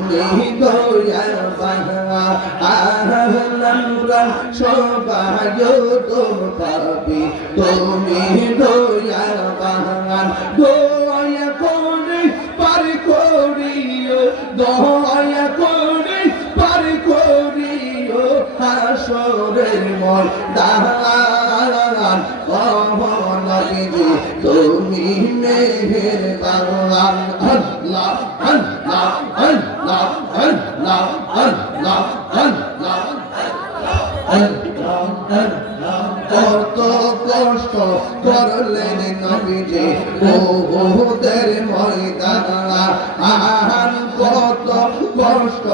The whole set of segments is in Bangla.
তুমি দয়াল বাহার সবাই তো পাবি তুমি দয়াল বাহার দয়া করে পার করিও দয়া করে পার করিও হাসরের ময়দান নবীজি তুমি মেহেরবান আল্লাহ আল্লাহ আল্লাহ আল্লাহ আল্লাহ আল্লাহ কত কষ্ট করলেন নবীজি ওহুদের ময়দানে আর কত কষ্ট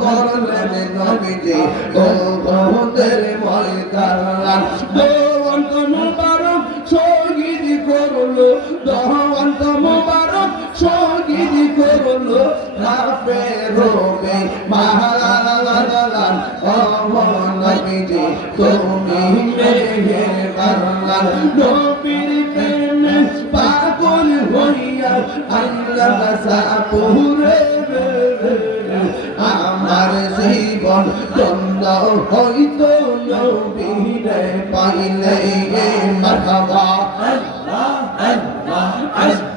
করলেন নবীজি ওহুদের ময়দানে দোয়ান্ত মুবারক শহীদ করলো দোয়ান্ত মুবারক শহীদ করলো কাফেরো বেঈমান ও নবীজি তুমি মেহেরবান নবীর প্রেমে পাগল হইয়া আল্লাহ সাপুরে আমার জীবন ধন্য হইতো নবীরে পাইলে মারহাবা আল্লাহ আল্লাহ আল্লাহ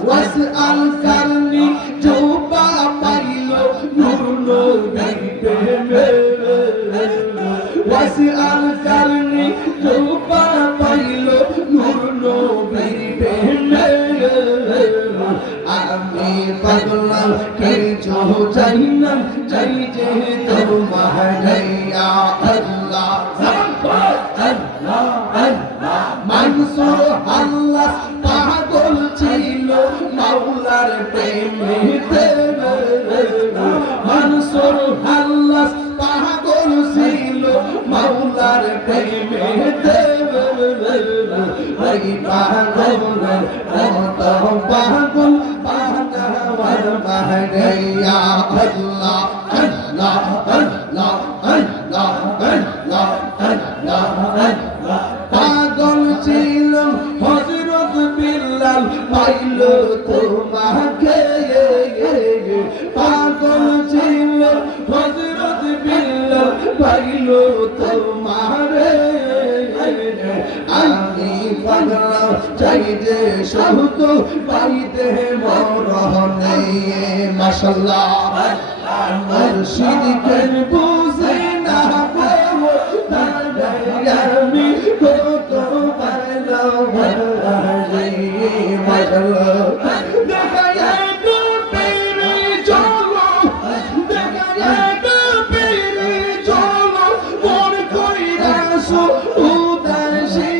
ওয়াসআল কারনি জোবা পাইলো নূর নবীর প্রেমে ওয়াসআল কারনি জোবা পাইলো নূর নবীর প্রেমে আমি পাগল কিছু চাই না চাই যে তোমার ইয়া আল্লাহ আল্লাহ আল্লাহ মানসুর আল্লাহ পাগল ছিল মাওলার প্রেমেতে মানসুর আল্লাহ পাগল ছিল মাওলার প্রেমেতে ওই পাগল কত পাগল পাগল বাহারিয়া আল্লাহ আল্লাহ আল্লাহ আল্লাহ আল্লাহ আল্লাহ আল্লাহ পাগল ছিল হযরত বিল্লাল পাইল তোমাকে পাগল ছিল হযরত বিল্লাল পাইল তোমারে আমি পাগল চাই যে সহত পাইতে মরহনে মাশাআল্লাহ মুর্শিদকে বুঝে না গো আমি কত ভালো ভালো মাশাআল্লাহ দেখায়া তো পেরে চলো দেখায়া তো পেরে চলো মন কইরা সো উদাসী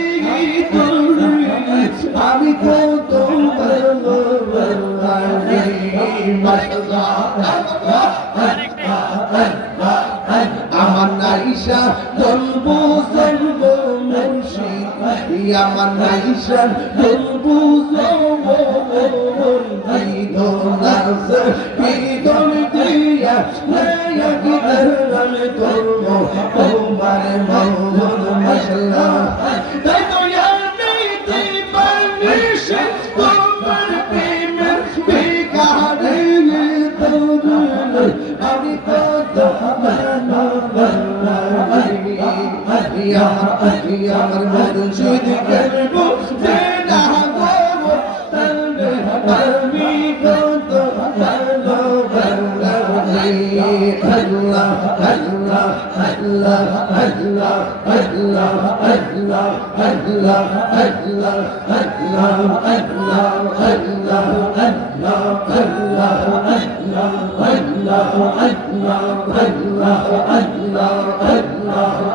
আমি কত ভালো মাশাআল্লাহ আমার নাইশা জলবু জলবু মুর্শিদ আমার নাইশা জলবু জলবু দিদনাস দিদন দিয়া লায়া গিদরাল তোর তোমার মওলাদ মাশাআল্লাহ তাই তো আমি দিবানিশ তোমার প্রেমের বেকারে আমি কত আমার মুর্শিদ করব না গো আমি কত ভালো ভালো আল্লাহ আল্লাহ আল্লাহ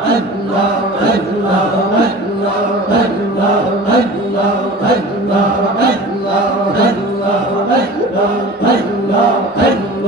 আল্লাহ আল্লাহ আল্লাহ আল্লাহ আল্লাহ আল্লাহ আল্লাহ আল্লাহ আল্লাহ আল্লাহ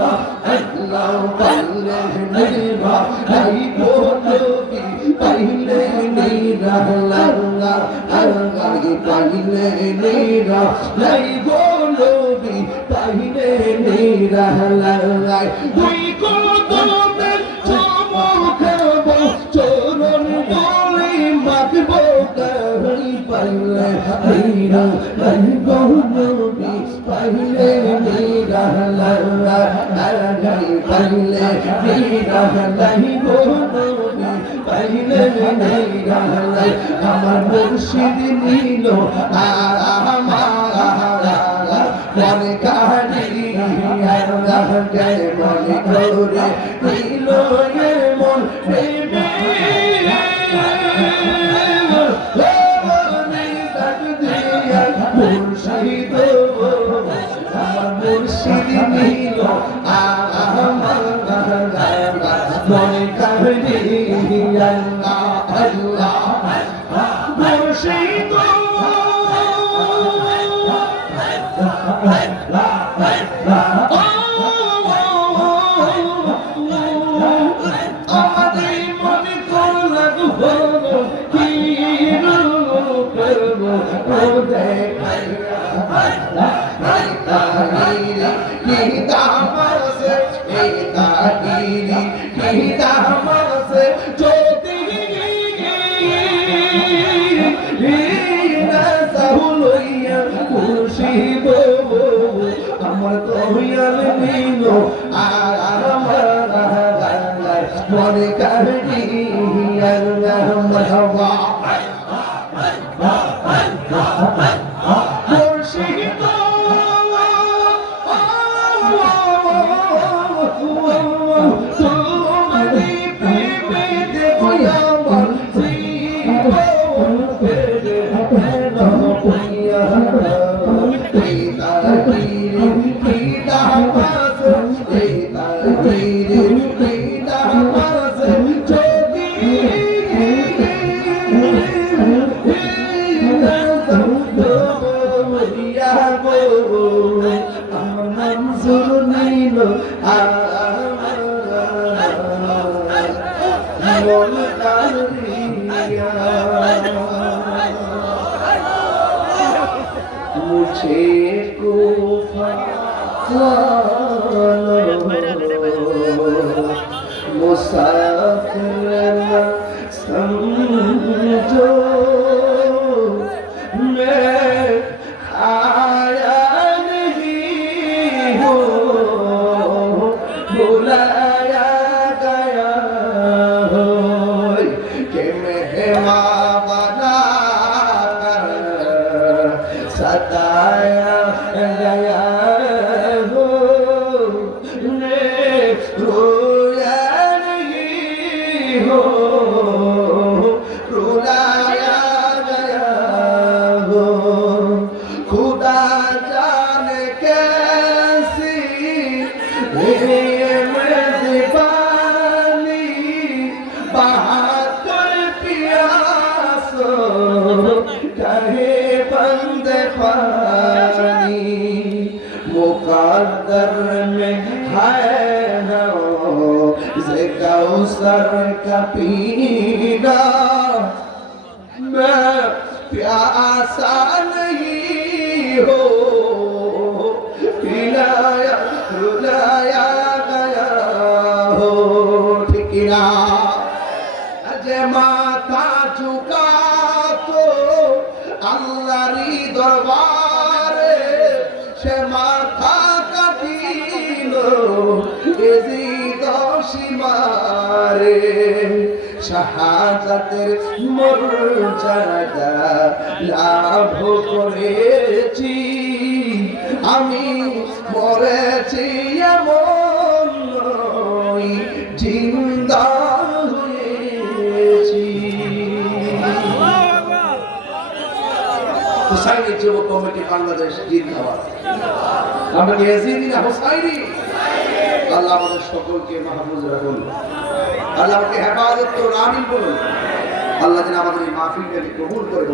আমার মুর্শিদ নীল মনে কাহিনী মনে করে নীল মন মুর্শিদ আমার মুর্শিদ নীল মনে কাহিনী আল্লাহ মুর্শিদ আমাদের মনে করলাম কি করবো আমার দয়াল নীল মনে কাহিনী মুর্শিদ তোমারি প্রেমে দেখো আমার মনসুর নীল মন কারিয়া মুঝে को मुसाफिर न समझो मैं आया नहीं हूँ बुलाया गया हो कि मेहमान बना कर सताया गया हो रोया नहीं हो रुलाया गया हो खुदा जाने कैसी मेज़बानी बहाकर प्यासो कहे बंदे पानी मुकद्दर में है कौसर का पीना मैं प्यासा नहीं हो पिलाया रुलाया गया हो ठीक ना अजय माथा झुका तो अल्लाहरी दरबारे से माथा काटिल সীমারে শাহাদাতের মর্যাদা লাভ করেছি আমি মরেছি এমন নই জিন্দা হয়েছি হুসাইনি যুব কমিটি বাংলাদেশ জিন্দাবাদ আমরা কি এজিদি না হুসাইনি আল্লাহ আমাদের সকলকে মাহফুজ রাখুন আল্লাহ আমাকে হেফাজত করুন আমিন বলুন আল্লাহ যেন আমাদের এই মাহফিলটাকে কবুল করে